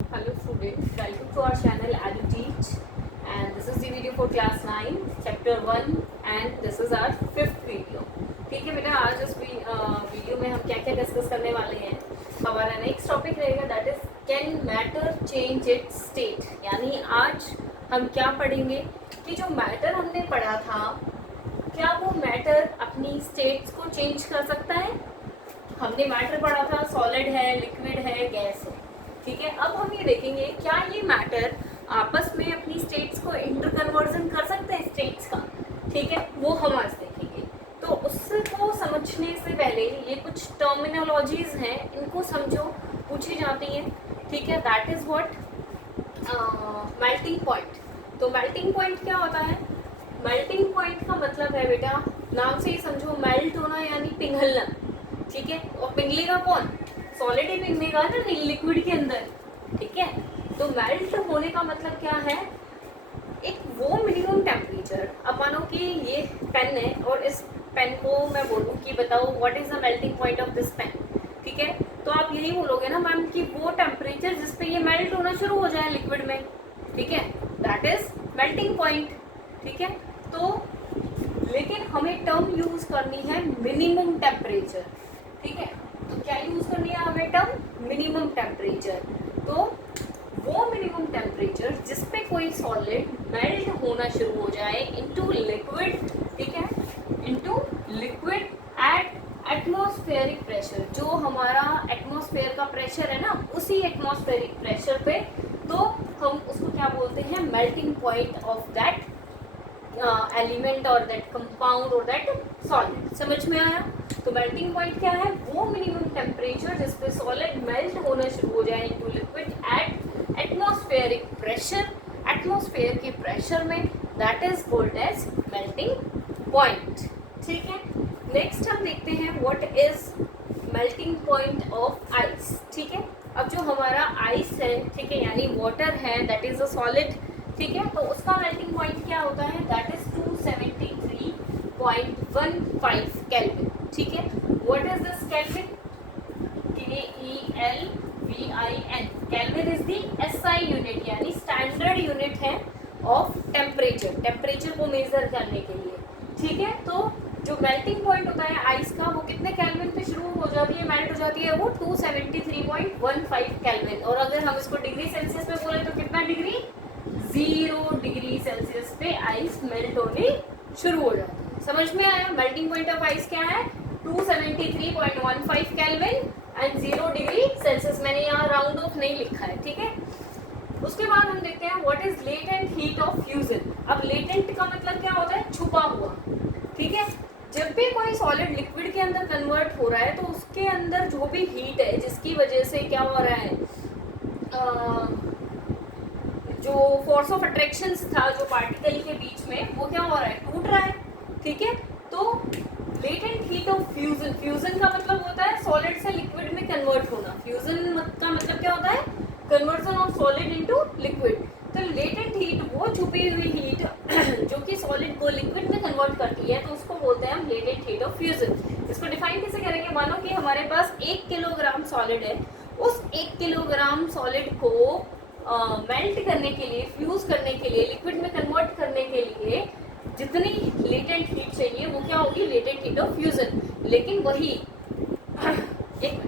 Hello students, welcome to our channel AduTeach, and this is the video for class 9 chapter 1 and this is our fifth video. ठीक है बेटा, आज इस video में हम क्या क्या डिस्कस करने वाले हैं. हमारा नेक्स्ट टॉपिक रहेगा that is can matter change it's state. यानी आज हम क्या पढ़ेंगे कि जो मैटर हमने पढ़ा था क्या वो मैटर अपनी स्टेट्स को चेंज कर सकता है. हमने मैटर पढ़ा था सॉलिड है, लिक्विड है, गैस है. ठीक है, अब हम ये देखेंगे क्या ये मैटर आपस में अपनी स्टेट्स को इंटर कन्वर्जन कर सकते हैं स्टेट्स का. ठीक है, वो हम आज देखेंगे. तो उसको समझने से पहले ये कुछ टर्मिनोलॉजीज हैं, इनको समझो, पूछी जाती हैं. ठीक है, that is what melting point. तो मेल्टिंग पॉइंट क्या होता है? मेल्टिंग पॉइंट का मतलब है बेटा, नाम से ही समझो, मेल्ट होना यानी पिघलना. ठीक है, और पिघलेगा कौन? सॉलिड ही पिघलेगा ना लिक्विड के अंदर. ठीक है, तो मेल्ट होने का मतलब क्या है? एक वो मिनिमम टेम्परेचर. अब मानो कि ये पेन है और इस पेन को मैं बोलूँ कि बताओ what is the melting point of this pen. ठीक है, तो आप यही बोलोगे ना मैम कि वो टेम्परेचर जिस पे ये मेल्ट होना शुरू हो जाए लिक्विड में. ठीक है, दैट इज मेल्टिंग पॉइंट. ठीक है, तो लेकिन हमें टर्म यूज करनी है मिनिमम टेम्परेचर. ठीक है, तो क्या यूज करनी है हमें टर्म? Minimum temperature. तो वो मिनिमम टेम्परेचर जिस पे कोई सॉलिड मेल्ट होना शुरू हो जाए इनटू लिक्विड. ठीक है, into liquid at atmospheric pressure. जो हमारा एटमॉस्फेयर का प्रेशर है ना, उसी एटमॉस्फेरिक प्रेशर पे, तो हम उसको क्या बोलते हैं? Melting point of that element और दैट कंपाउंड और दैट सॉलिड. समझ में आया? तो मेल्टिंग पॉइंट क्या है? वो मिनिमम टेम्परेचर जिस पे सॉलिड मेल्ट होना शुरू हो जाए into liquid at atmospheric pressure. Atmosphere के प्रेशर में, that is called as melting point. ठीक है, नेक्स्ट हम देखते हैं what is melting point of ice. ठीक है, अब जो हमारा आइस है, ठीक है, यानी वाटर है, दैट इज अ सॉलिड. ठीक है, तो उसका मेल्टिंग पॉइंट क्या होता है? That is 273.15 kelvin. ठीक है, what is this kelvin? KELVIN. Kelvin is the SI unit, यानी स्टैंडर्ड यूनिट है ऑफ टेम्परेचर. टेम्परेचर को मेजर करने के लिए. ठीक है, तो जो मेल्टिंग पॉइंट होता है आइस का, वो कितने केल्विन पे शुरू हो जाती है, मेल्ट हो जाती है? वो 273.15 केल्विन. और अगर हम इसको डिग्री सेल्सियस में बोले तो कितना डिग्री? 0 डिग्री सेल्सियस पे आइस मेल्ट होने शुरू हो जाती है. समझ में आया? मेल्टिंग पॉइंट ऑफ आइस क्या है? 273.15 केल्विन एंड 0 डिग्री सेल्सियस. मैंने यहाँ राउंड ऑफ नहीं लिखा है. ठीक है, उसके बाद हम देखते हैं what is latent heat of fusion. अब लेटेंट का मतलब क्या होता है? छुपा हुआ. ठीक है, जब भी कोई सॉलिड लिक्विड के अंदर कन्वर्ट हो रहा है तो उसके अंदर जो भी हीट है जिसकी वजह से क्या हो रहा है, जो फोर्स ऑफ अट्रैक्शन था जो पार्टिकल के बीच में, वो क्या हो रहा है? टूट रहा है. ठीक है, तो latent heat of fusion. Fusion का मतलब होता है सॉलिड से लिक्विड में कन्वर्ट होना. फ्यूजन का मतलब क्या होता है? Conversion of solid into liquid. तो लेटेंट हीट वो छुपी हुई हीट जो कि सॉलिड को लिक्विड में कन्वर्ट करती है, तो उसको बोलते हैं हम लेटेंट हीट ऑफ फ्यूजन. इसको डिफाइन कैसे करेंगे? मानो कि हमारे पास 1 किलोग्राम सॉलिड है. उस 1 किलोग्राम सॉलिड को मेल्ट करने के लिए, फ्यूज करने के लिए, लिक्विड में कन्वर्ट करने के लिए जितनी लेटेंट हीट चाहिए वो क्या होगी? Latent heat of fusion. लेकिन वही एक,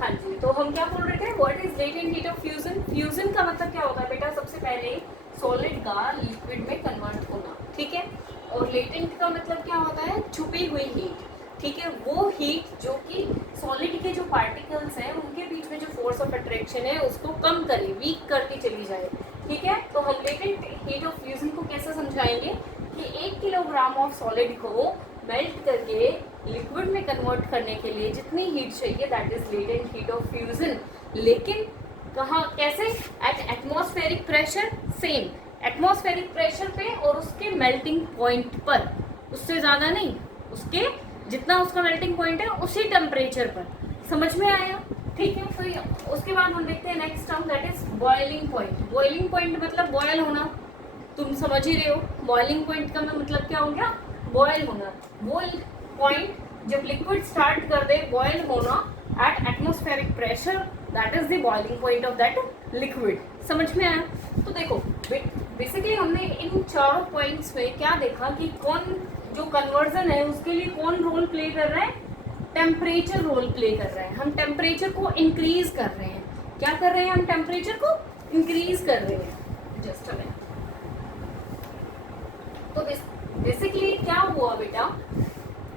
हाँ जी, तो हम क्या बोल रहे थे? What is latent heat of fusion? Fusion का मतलब क्या होता है बेटा? सबसे पहले सॉलिड का लिक्विड में कन्वर्ट होना. ठीक है, और लेटेंट का मतलब क्या होता है? छुपी हुई हीट. ठीक है, वो हीट जो कि सॉलिड के जो पार्टिकल्स हैं उनके बीच में जो फोर्स ऑफ अट्रैक्शन है उसको कम करे, वीक करती चली जाए. ठीक है, तो हम लेटेंट हीट ऑफ फ्यूजन को कैसे समझाएंगे कि 1 किलोग्राम ऑफ सॉलिड को मेल्ट करके लिक्विड में कन्वर्ट करने के लिए जितनी हीट चाहिए, that is latent heat of fusion. लेकिन कहाँ, कैसे? Eight atmospheric pressure. Same atmospheric pressure पे और उसके मेल्टिंग पॉइंट पर, उससे ज़्यादा नहीं, उसके जितना उसका मेल्टिंग पॉइंट है उसी टेम्परेचर पर. समझ में आया? ठीक है, तो उसके बाद हम देखते हैं next term, that is boiling point. Boiling point मतलब बॉयल होना. तुम समझ ही रहे हो बॉइलिंग पॉइंट का मतलब क्या हो गया? बॉयल होना. बॉइल पॉइंट जब लिक्विड स्टार्ट कर दे बॉयल होना eight atmospheric pressure, that is the boiling point of that liquid. समझ में आया? तो देखो बेसिकली हमने इन चारों पॉइंट्स में क्या देखा कि कौन जो कन्वर्जन है उसके लिए कौन रोल प्ले कर रहा है, टेम्परेचर रोल प्ले कर रहा है। हम टेम्परेचर को इंक्रीज कर रहे हैं। क्या कर रहे हैं? हम टेम्परेचर को इंक्रीज कर रहे हैं। Just a minute. तो बेसिकली क्या हुआ बेटा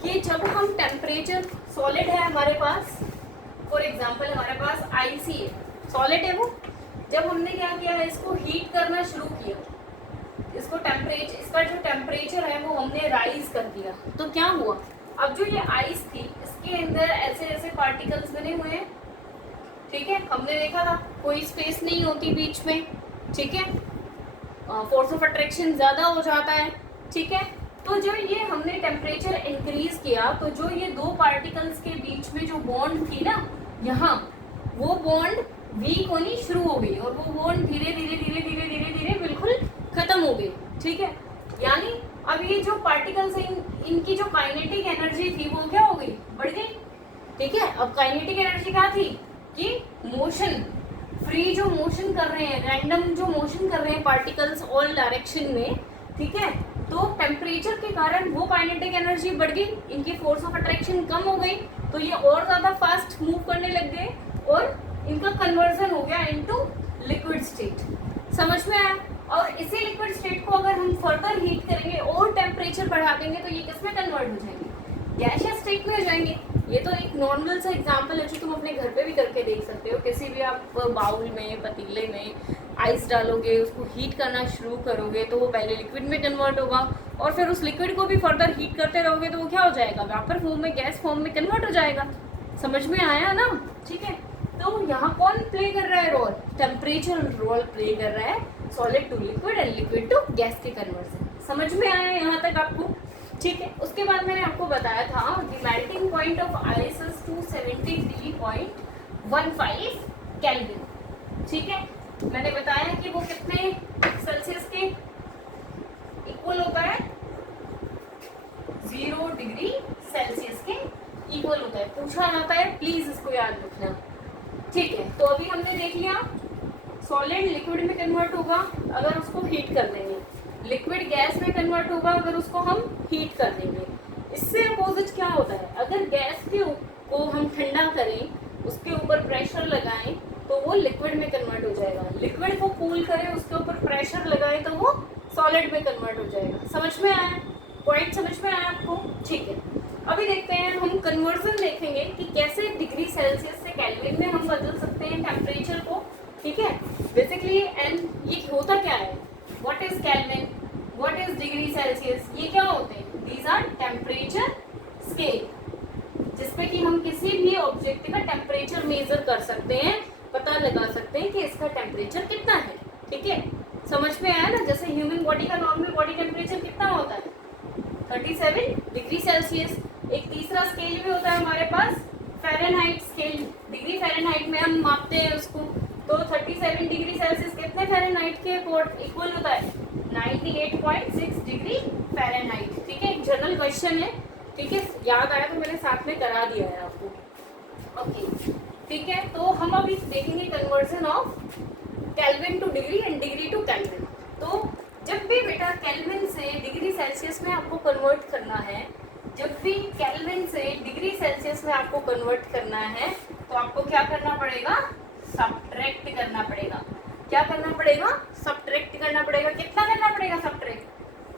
कि जब हम टेम्परेचर, सॉलिड है हमारे पास, फॉर एग्जांपल हमारे पास आईसी है, सॉलिड है वो, जब हमने क्या किया है इसको हीट करना शुरू किया, इसको टेम्परेचर, इसका जो टेम्परेचर है वो हमने राइज कर दिया, तो क्या हुआ, अब जो ये आइस थी इसके अंदर ऐसे ऐसे पार्टिकल्स बने हुए हैं, ठीक है, हमने देखा था कोई स्पेस नहीं होती बीच में, ठीक है, फोर्स ऑफ अट्रैक्शन ज़्यादा हो जाता है, ठीक है। तो जो ये हमने टेम्परेचर इंक्रीज किया तो जो ये दो पार्टिकल्स के बीच में जो बॉन्ड थी ना यहाँ, वो बॉन्ड वीक होनी शुरू हो गई और वो बॉन्ड धीरे धीरे धीरे धीरे धीरे धीरे बिल्कुल खत्म हो गई, ठीक है। यानी अब ये जो पार्टिकल्स हैं इनकी जो काइनेटिक एनर्जी थी वो क्या हो गई, बढ़ गई, ठीक है। अब काइनेटिक एनर्जी क्या थी कि मोशन, फ्री जो मोशन कर रहे हैं, रैंडम जो मोशन कर रहे हैं पार्टिकल्स ऑल डायरेक्शन में, ठीक है, तो टेम्परेचर के कारण वो काइनेटिक एनर्जी बढ़ गई, इनकी फोर्स ऑफ अट्रैक्शन कम हो गई, तो ये और ज़्यादा फास्ट मूव करने लग गए और इनका कन्वर्जन हो गया इनटू लिक्विड स्टेट। समझ में आया? और इसी लिक्विड स्टेट को अगर हम फर्दर हीट करेंगे और टेम्परेचर बढ़ा देंगे तो ये किसमें कन्वर्ट हो जाएंगे, गैसियस स्टेट में हो जाएंगे। ये तो एक नॉर्मल सा एग्जांपल है जो तुम अपने घर पे भी करके देख सकते हो। किसी भी आप बाउल में, पतीले में आइस डालोगे, उसको हीट करना शुरू करोगे तो वो पहले लिक्विड में कन्वर्ट होगा और फिर उस लिक्विड को भी फर्दर हीट करते रहोगे तो वो क्या हो जाएगा, वेपर फॉर्म में, गैस फॉर्म में कन्वर्ट हो जाएगा। समझ में आया ना? ठीक है। तो यहाँ कौन प्ले कर रहा है रोल, टेम्परेचर रोल प्ले कर रहा है, solid to liquid and liquid to gas के कन्वर्जन। समझ में आया यहाँ तक आपको? ठीक है। उसके बाद मैंने आपको बताया था the melting point of ice is 273.15 kelvin, ठीक है। मैंने बताया कि वो कितने सेल्सियस के इक्वल होता है, 0 डिग्री सेल्सियस के इक्वल होता है, पूछा जाता है, प्लीज इसको याद रखना, ठीक है। तो अभी हमने देख लिया सॉलिड लिक्विड में कन्वर्ट होगा अगर उसको हीट कर देंगे, लिक्विड गैस में कन्वर्ट होगा अगर उसको हम हीट कर देंगे। इससे अपोजिट क्या होता है, अगर गैस को हम ठंडा करें, उसके ऊपर प्रेशर लगाएं तो वो लिक्विड में कन्वर्ट हो जाएगा, लिक्विड को कूल करें, उसके ऊपर प्रेशर लगाएं तो वो सॉलिड में कन्वर्ट हो जाएगा। समझ में आया? पॉइंट समझ में आया आपको? ठीक है। अभी देखते हैं, हम कन्वर्जन देखेंगे कि कैसे डिग्री सेल्सियस से केल्विन में हम बदल सकते हैं टेम्परेचर को, ठीक है। बेसिकली एंड ये होता क्या है, what is kelvin, what is degree Celsius, ये क्या होते हैं, दीज आर टेम्परेचर स्केल, जिसपे कि हम किसी भी ऑब्जेक्ट का टेम्परेचर मेजर कर सकते हैं, पता लगा सकते हैं कि इसका टेम्परेचर कितना है, ठीक है। समझ में आया ना? जैसे ह्यूमन बॉडी का नॉर्मल बॉडी टेम्परेचर कितना होता है, 37 डिग्री सेल्सियस। एक तीसरा स्केल भी होता है हमारे पास, फ़ारेनहाइट स्केल, डिग्री फ़ारेनहाइट में हम मापते हैं उसको, तो 37 डिग्री सेल्सियस कितने फ़ारेनहाइट के इक्वल होता है, 98.6 डिग्री फ़ारेनहाइट, ठीक है। एक जनरल क्वेश्चन है, ठीक है, याद आया तो मैंने साथ में करा दिया है आपको, ओके, ठीक है। तो हम अभी देखेंगे conversion of kelvin to degree and degree to kelvin. तो जब भी बेटा केल्विन से डिग्री सेल्सियस में आपको कन्वर्ट करना है, जब भी केल्विन से डिग्री सेल्सियस में आपको कन्वर्ट करना है तो आपको क्या करना पड़ेगा, सब्ट्रैक्ट करना पड़ेगा। क्या करना पड़ेगा, सब्ट्रैक्ट करना पड़ेगा। कितना करना पड़ेगा सब्ट्रैक्ट,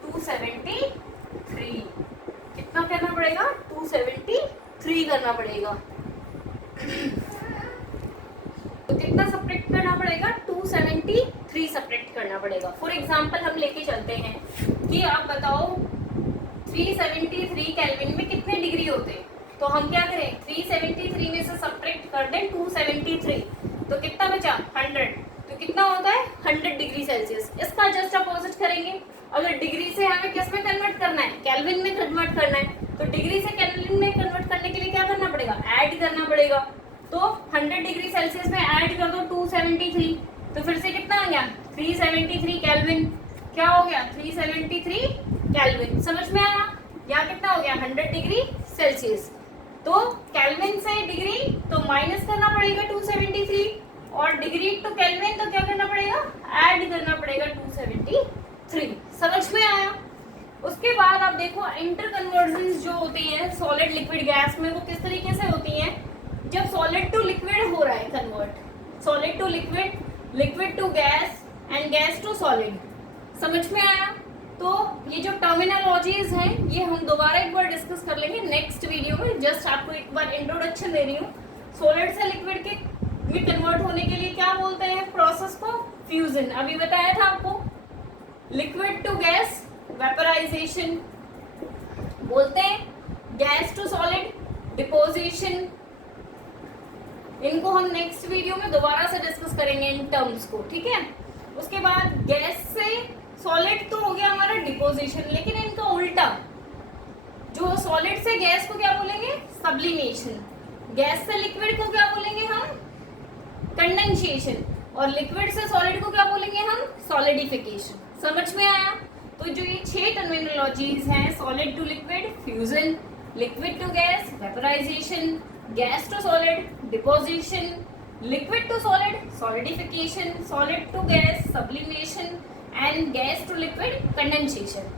273, कितना करना पड़ेगा, 273 करना पड़ेगा। तो कितना सब्ट्रैक्ट करना पड़ेगा, 273 सब्ट्रैक्ट करना पड़ेगा। फॉर एग्जांपल हम लेके चलते हैं कि आप बताओ 373 केल्विन में कितने डिग्री होते हैं, तो हम क्या करें, 373 में से सब्ट्रैक्ट कर दें 273, तो कितना बचा, 100, तो कितना होता है 100 डिग्री सेल्सियस। इसका जस्ट अपोजिट करेंगे, अगर डिग्री से हमें किस में कन्वर्ट करना है, केल्विन में कन्वर्ट करना है, तो डिग्री से केल्विन में कन्वर्ट करने के लिए क्या करना पड़ेगा, ऐड करना पड़ेगा। तो 100 डिग्री सेल्सियस में ऐड कर दो 273, तो फिर से कितना आ गया, 373 केल्विन। क्या हो गया, 373 केल्विन। समझ में आया? यहाँ कितना हो गया, 100 डिग्री सेल्सियस। तो केल्विन से डिग्री तो माइनस करना पड़ेगा 273, और डिग्री टू केल्विन तो क्या करना पड़ेगा, ऐड करना पड़ेगा 273। समझ में आया? उसके बाद आप देखो इंटर कन्वर्जन जो होती हैं सॉलिड लिक्विड गैस में, वो किस तरीके से होती हैं, जब सॉलिड टू लिक्विड हो रहा है convert, solid to liquid, liquid to gas and gas to solid. समझ में आया? तो ये जो टर्मिनोलॉजीज हैं ये हम दोबारा एक बार डिस्कस कर लेंगे नेक्स्ट वीडियो में। जस्ट आपको एक बार इंट्रोडक्शन दे रही हूँ। सॉलिड से लिक्विड के में कन्वर्ट होने के लिए क्या बोलते हैं प्रोसेस को, फ्यूजन। अभी बताया था आपको। लिक्विड टू गैस वेपराइजेशन बोलते हैं, गैस टू सॉलिड डिपोजिशन। इनको हम नेक्स्ट वीडियो में दोबारा से डिस्कस करेंगे इन टर्म्स को, ठीक है। उसके बाद गैस से सॉलिड तो हो गया हमारा डिपोजिशन, लेकिन इनका उल्टा, जो सॉलिड से गैस को क्या बोलेंगे, सब्लिमेशन। गैस से लिक्विड को क्या बोलेंगे हम, कंडेंसेशन। और लिक्विड से सॉलिड को क्या बोलेंगे हम, सॉलिडिफिकेशन। समझ में आया? तो जो ये 6 टर्मिनोलॉजीज हैं, solid to liquid fusion, liquid to gas vaporisation, gas to solid deposition, liquid to solid solidification, solid to gas sublimation and gas to liquid condensation.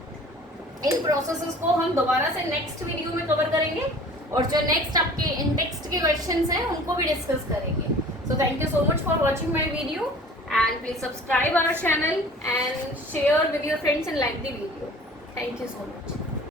इन प्रोसेसेस को हम दोबारा से नेक्स्ट वीडियो में कवर करेंगे, और जो नेक्स्ट आपके इन टेक्स्ट के क्वेश्चंस हैं उनको भी डिस्कस करेंगे। So thank you so much for watching my video and please subscribe our channel and share with your friends and like the video. Thank you so much.